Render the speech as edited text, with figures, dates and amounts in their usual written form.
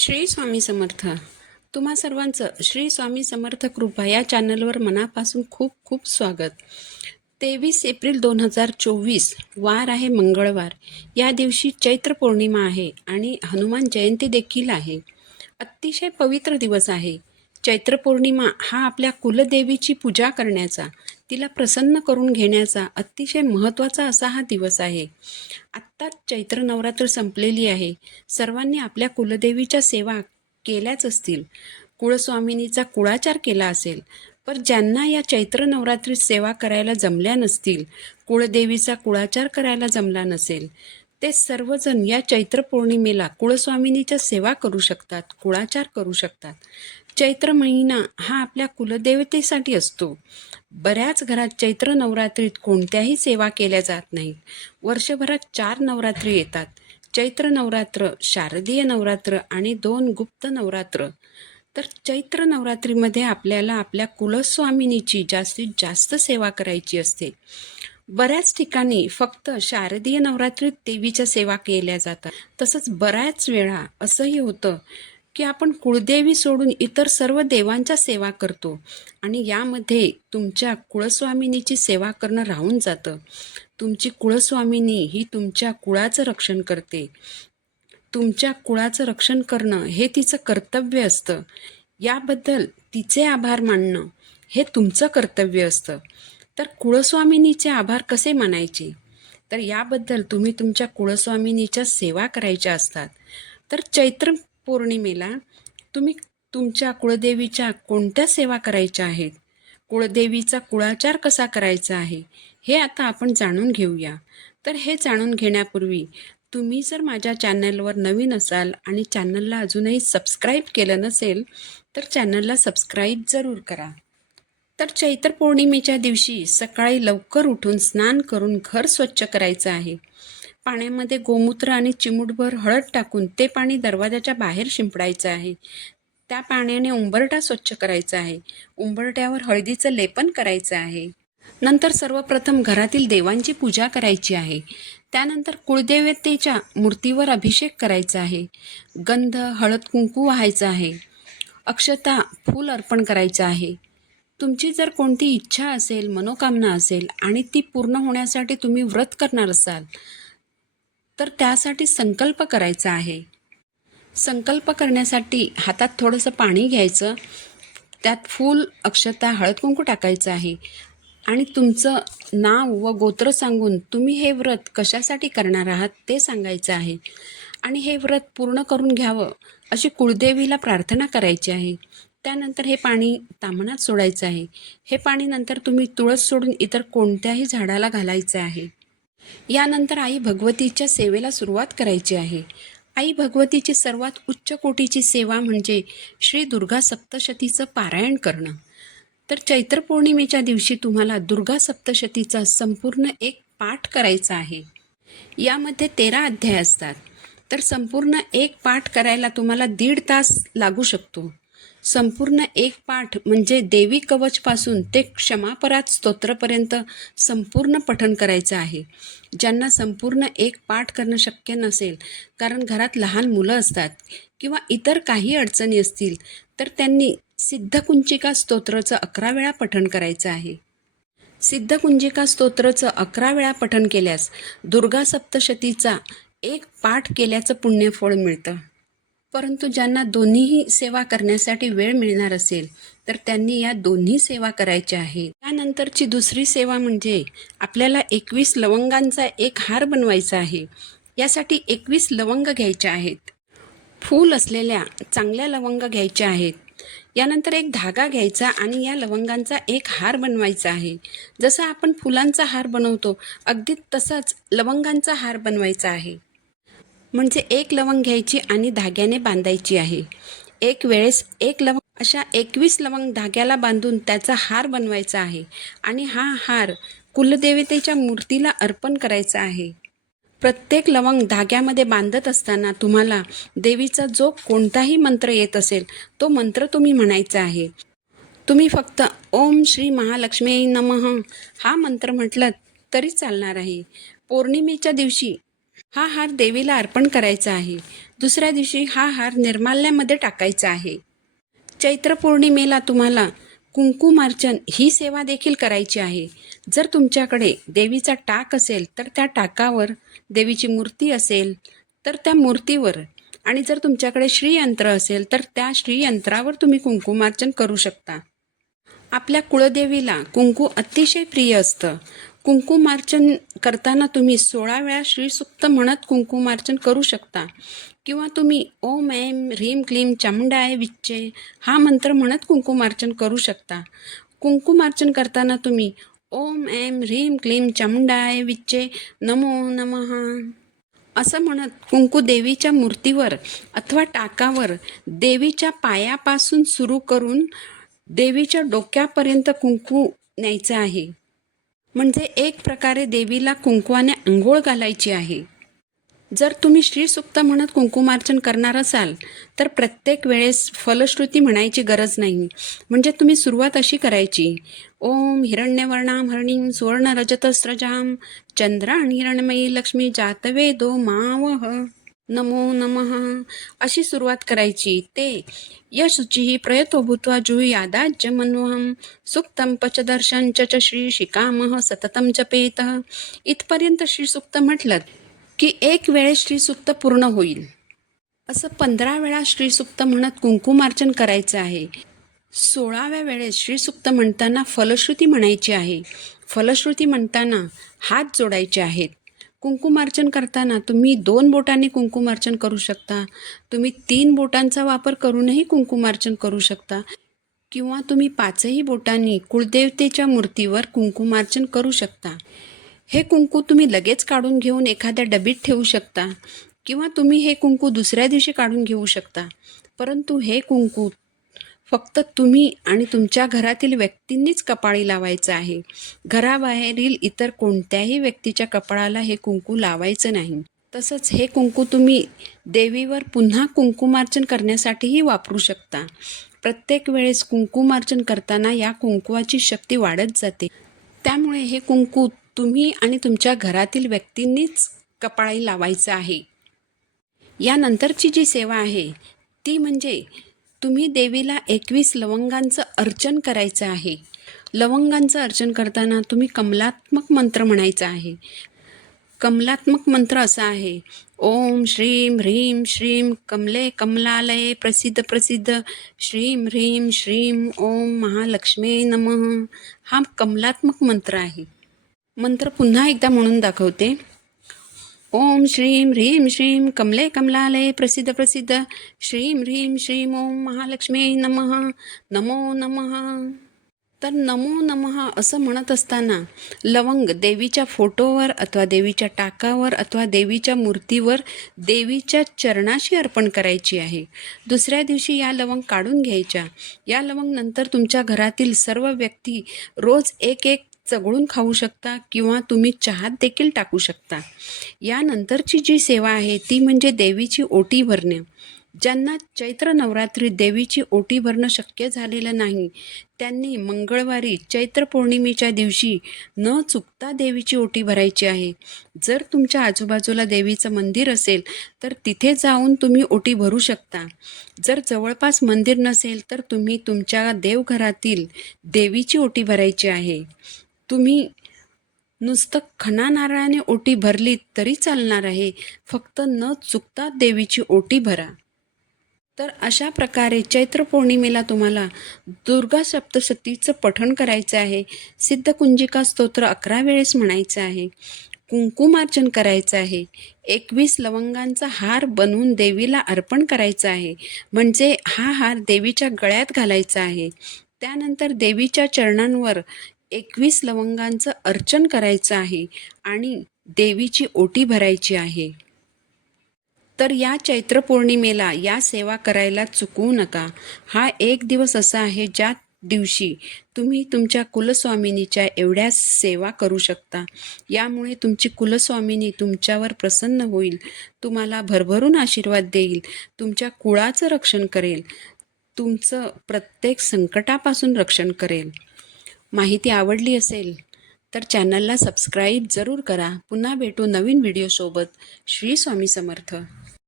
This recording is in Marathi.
श्री स्वामी समर्थ. तुम्हा सर्वांचं श्री स्वामी समर्थ कृपा या चॅनलवर मनापासून खूप खूप स्वागत. 23 एप्रिल 2024 वार आहे मंगळवार. या दिवशी चैत्र पौर्णिमा आहे आणि हनुमान जयंती देखील आहे. अतिशय पवित्र दिवस आहे. चैत्र पौर्णिमा हा आपल्या कुलदेवीची पूजा करण्याचा, तिला प्रसन्न करून घेण्याचा अतिशय महत्त्वाचा असा हा दिवस आहे. आत्ताच चैत्र नवरात्र संपलेली आहे. सर्वांनी आपल्या कुलदेवीच्या सेवा केल्याच असतील. कुळस्वामिनीचा कुळाचार केला असेल. पण ज्यांना या चैत्र नवरात्रीत सेवा करायला जमल्या नसतील, कुळदेवीचा कुळाचार करायला जमला नसेल, ते सर्वजण या चैत्र पौर्णिमेला कुळस्वामिनीच्या सेवा करू शकतात, कुळाचार करू शकतात. चैत्र महिना हा आपल्या कुलदेवतेसाठी असतो. बऱ्याच घरात चैत्र नवरात्रीत कोणत्याही सेवा केल्या जात नाहीत. वर्षभरात 4 नवरात्री येतात. चैत्र नवरात्र, शारदीय नवरात्र आणि 2 गुप्त नवरात्र. तर चैत्र नवरात्रीमध्ये आपल्याला आपल्या कुलस्वामिनीची जास्तीत जास्त सेवा करायची असते. बऱ्याच ठिकाणी फक्त शारदीय नवरात्रीत देवीच्या सेवा केल्या जातात. तसंच बऱ्याच वेळा असंही होतं की आपण कुळदेवी सोडून इतर सर्व देवांच्या सेवा करतो आणि यामध्ये तुमच्या कुळस्वामिनीची सेवा करणं राहून जातं. तुमची कुळस्वामिनी ही तुमच्या कुळाचं रक्षण करते. तुमच्या कुळाचं रक्षण करणं हे तिचं कर्तव्य असतं. याबद्दल तिचे आभार मानणं हे तुमचं कर्तव्य असतं. तर कुळस्वामिनीचे आभार कसे मानायचे? तर याबद्दल तुम्ही तुमच्या कुळस्वामिनीच्या सेवा करायच्या असतात. तर चैत्र पौर्णिमेला तुम्ही तुमच्या कुळदेवीच्या कोणत्या सेवा करायच्या आहेत, कुळदेवीचा कुळाचार कसा करायचा आहे, हे आता आपण जाणून घेऊया. तर हे जाणून घेण्यापूर्वी तुम्ही जर माझ्या चॅनलवर नवीन असाल आणि चॅनलला अजूनही सबस्क्राईब केलं नसेल तर चॅनलला सबस्क्राईब जरूर करा. तर चैत्र पौर्णिमेच्या दिवशी सकाळी लवकर उठून स्नान करून घर स्वच्छ करायचं आहे. पाण्यामध्ये गोमूत्र आणि चिमूटभर हळद टाकून ते पाणी दरवाजाच्या बाहेर शिंपडायचं आहे. त्या पाण्याने उंबरठा स्वच्छ करायचा आहे. उंबरठ्यावर हळदीचं लेपन करायचं आहे. नंतर सर्वप्रथम घरातील देवांची पूजा करायची आहे. त्यानंतर कुळदेवतेच्या मूर्तीवर अभिषेक करायचा आहे. गंध, हळद, कुंकू वाहायचं आहे. अक्षता, फूल अर्पण करायचं आहे. तुमची जर कोणती इच्छा असेल, मनोकामना असेल आणि ती पूर्ण होण्यासाठी तुम्ही व्रत करणार असाल तर त्यासाठी संकल्प करायचा आहे. संकल्प करण्यासाठी हातात थोडंसं पाणी घ्यायचं, त्यात फूल, अक्षता, हळद कुंकू टाकायचं आहे आणि तुमचं नाव व गोत्र सांगून तुम्ही हे व्रत कशासाठी करणार आहात ते सांगायचं आहे आणि हे व्रत पूर्ण करून घ्यावं अशी कुळदेवीला प्रार्थना करायची आहे. त्यानंतर हे पाणी ताम्हणात सोडायचं आहे. हे पाणी नंतर तुम्ही तुळस सोडून इतर कोणत्याही झाडाला घालायचं आहे. यानंतर आई भगवतीच्या सेवेला सुरुवात करायची आहे. आई भगवतीची सर्वात उच्च कोटीची सेवा म्हणजे श्री दुर्गा सप्तशतीचं पारायण करणं. तर चैत्र पौर्णिमेच्या दिवशी तुम्हाला दुर्गा सप्तशतीचा संपूर्ण एक पाठ करायचा आहे. यामध्ये 13 अध्याय असतात. तर संपूर्ण एक पाठ करायला तुम्हाला 1.5 तास लागू शकतो. संपूर्ण एक पाठ म्हणजे देवी कवचपासून ते क्षमापरात स्तोत्रपर्यंत संपूर्ण पठण करायचं आहे. ज्यांना संपूर्ण एक पाठ करणं शक्य नसेल, कारण घरात लहान मुलं असतात किंवा इतर काही अडचणी असतील, तर त्यांनी सिद्धकुंजिका स्तोत्राचं 11 वेळा पठण करायचं आहे. सिद्धकुंजिका स्तोत्राचं 11 वेळा पठण केल्यास दुर्गा सप्तशतीचा एक पाठ केल्याचं पुण्यफळ मिळतं. परंतु ज्यांना दोन्हीही सेवा करण्यासाठी वेळ मिळणार असेल तर त्यांनी या दोन्ही सेवा करायच्या आहेत. त्यानंतरची दुसरी सेवा म्हणजे आपल्याला 21 लवंगांचा एक हार बनवायचा आहे. यासाठी 21 लवंग घ्यायच्या आहेत. फूल असलेल्या चांगल्या लवंग घ्यायच्या आहेत. यानंतर एक धागा घ्यायचा आणि या लवंगांचा एक हार बनवायचा आहे. जसं आपण फुलांचा हार बनवतो अगदी तसाच लवंगांचा हार बनवायचा आहे. म्हणजे एक लवंग घ्यायची आणि धाग्याने बांधायची आहे. एक वेळेस एक लवंग अशा 21 लवंग धाग्याला बांधून त्याचा हार बनवायचा आहे आणि हा हार कुलदेवतेच्या मूर्तीला अर्पण करायचा आहे. प्रत्येक लवंग धाग्यामध्ये बांधत असताना तुम्हाला देवीचा जो कोणताही मंत्र येत असेल तो मंत्र तुम्ही म्हणायचा आहे. तुम्ही फक्त ओम श्री महालक्ष्मी नमः हा मंत्र म्हटलात तरी चालणार आहे. पौर्णिमेच्या दिवशी हा हार देवीला अर्पण करायचा आहे. दुसऱ्या दिवशी हा हार निर्माल्यामध्ये टाकायचा आहे. चैत्र पौर्णिमेला तुम्हाला कुंकुमार्चन ही सेवा देखील करायची आहे. जर तुमच्याकडे देवीचा टाक असेल तर त्या टाकावर, देवीची मूर्ती असेल तर त्या मूर्तीवर, आणि जर तुमच्याकडे श्रीयंत्र असेल तर त्या श्रीयंत्रावर तुम्ही कुंकुमार्चन करू शकता. आपल्या कुळदेवीला कुंकू अतिशय प्रिय असतं. कुंकुमार्चन करताना तुम्ही 16 वेळा श्रीसूक्त म्हणत कुंकुमार्चन करू शकता, किंवा तुम्ही ओम ऐं ह्रीं क्लीं चामुंडाय विच्चे हा मंत्र म्हणत कुंकुमार्चन करू शकता. कुंकुमार्चन करताना तुम्ही ओम ऐं ह्रीं क्लीं चामुंडाय विच्चे नमो नमः असं म्हणत कुंकू देवीच्या मूर्तीवर अथवा टाकावर देवीच्या पायापासून सुरू करून देवीच्या डोक्यापर्यंत कुंकू न्यायचं आहे. म्हणजे एक प्रकारे देवीला कुंकवाने अंघोळ घालायची आहे. जर तुम्ही श्रीसूक्त म्हणत कुंकुमार्चन करणार असाल तर प्रत्येक वेळेस फलश्रुती म्हणायची गरज नाही. म्हणजे तुम्ही सुरुवात अशी करायची, ओम हिरण्यवर्णां हरिणीं सुवर्णरजतस्रजां चंद्रां हिरण्मयी लक्ष्मी जातवेदो मावह नमो नमः अशी सुरुवात करायची. ते यशुचिः प्रयतो भूत्वा जुहुयादाज्य मन्वहं सुक्तं पचदर्शन च श्री शिकामः सततं जपेत. इथपर्यंत श्रीसूक्त म्हटलं की एक वेळेस श्रीसूक्त पूर्ण होईल. असं 15 वेळा श्रीसूक्त म्हणत कुंकुमार्चन करायचं आहे. 16व्या वेळेस श्रीसूक्त म्हणताना फलश्रुती म्हणायची आहे. फलश्रुती म्हणताना हात जोडायचे आहेत. कुंकुमार्चन करताना तुम्ही 2 बोटांनी कुंकुमार्चन करू शकता. तुम्ही 3 बोटांचा वापर करूनही कुंकुमार्चन करू शकता, किंवा तुम्ही 5ही बोटांनी कुळदेवतेच्या मूर्तीवर कुंकुमार्चन करू शकता. हे कुंकू तुम्ही लगेच काढून घेऊन एखाद्या डबीत ठेवू शकता, किंवा तुम्ही हे कुंकू दुसऱ्या दिवशी काढून घेऊ शकता. परंतु हे कुंकू फक्त तुम्ही आणि तुमच्या घरातील व्यक्तींनीच कपाळी लावायचं आहे. घराबाहेरील इतर कोणत्याही व्यक्तीच्या कपाळाला हे कुंकू लावायचं नाही. तसंच हे कुंकू तुम्ही देवीवर पुन्हा कुंकुमार्चन करण्यासाठीही वापरू शकता. प्रत्येक वेळेस कुंकुमार्चन करताना या कुंकवाची शक्ती वाढत जाते. त्यामुळे हे कुंकू तुम्ही आणि तुमच्या घरातील व्यक्तींनीच कपाळी लावायचं आहे. यानंतरची जी सेवा आहे ती म्हणजे तुम्ही देवीला 21 लवंगांचं अर्चन करायचं आहे. लवंगांचं अर्चन करताना तुम्ही कमलात्मक मंत्र म्हणायचा आहे. कमलात्मक मंत्र असा आहे, ओम श्रीं ह्रीं श्रीं कमले कमलालये प्रसिद्ध प्रसिद्ध श्रीं ह्रीं श्रीं ओम महालक्ष्मी नमः हा कमलात्मक मंत्र आहे. मंत्र पुन्हा एकदा म्हणून दाखवते. ओम श्रीं ह्रीं श्रीं कमले कमलालये प्रसिद्ध प्रसिद्ध श्रीं ह्रीं श्रीं ओम महालक्ष्मी नमः नमो नमः. तर नमो नमः असं म्हणत असताना लवंग देवीच्या फोटोवर अथवा देवीच्या टाकावर अथवा देवीच्या मूर्तीवर देवीच्या चरणाशी अर्पण करायची आहे. दुसऱ्या दिवशी या लवंग काढून घ्यायच्या. या लवंग नंतर तुमच्या घरातील सर्व व्यक्ती रोज एक एक चगळून खाऊ शकता, किंवा तुम्ही चहात देखील टाकू शकता. यानंतरची जी सेवा आहे ती म्हणजे देवीची ओटी भरणे. ज्यांना चैत्र नवरात्रीत देवीची ओटी भरणं शक्य झालेलं नाही त्यांनी मंगळवारी चैत्र पौर्णिमेच्या दिवशी न चुकता देवीची ओटी भरायची आहे. जर तुमच्या आजूबाजूला देवीचं मंदिर असेल तर तिथे जाऊन तुम्ही ओटी भरू शकता. जर जवळपास मंदिर नसेल तर तुम्ही तुमच्या देवघरातील देवीची ओटी भरायची आहे. तुम्ही नुसतं खणा नारळाने ओटी भरली तरी चालणार आहे, फक्त न चुकता देवीची ओटी भरा. तर अशा प्रकारे चैत्र पौर्णिमेला तुम्हाला दुर्गा सप्तशतीचं पठण करायचं आहे. सिद्धकुंजिका स्तोत्र 11 वेळेस म्हणायचं आहे. कुंकुमार्चन करायचं आहे. 21 लवंगांचा हार बनवून देवीला अर्पण करायचा आहे. म्हणजे हा हार देवीच्या गळ्यात घालायचा आहे. त्यानंतर देवीच्या चरणांवर 21 लवंगांचं अर्चन करायचं आहे आणि देवीची ओटी भरायची आहे. तर या चैत्र पौर्णिमेला या सेवा करायला चुकवू नका. हा एक दिवस असा आहे ज्या दिवशी तुम्ही तुमच्या कुलस्वामिनीच्या एवढ्या सेवा करू शकता. यामुळे तुमची कुलस्वामिनी तुमच्यावर प्रसन्न होईल, तुम्हाला भरभरून आशीर्वाद देईल, तुमच्या कुळाचं रक्षण करेल, तुमचं प्रत्येक संकटापासून रक्षण करेल. माहिती आवडली असेल तर चॅनलला सबस्क्राईब जरूर करा. पुन्हा भेटू नवीन व्हिडिओसोबत. श्री स्वामी समर्थ.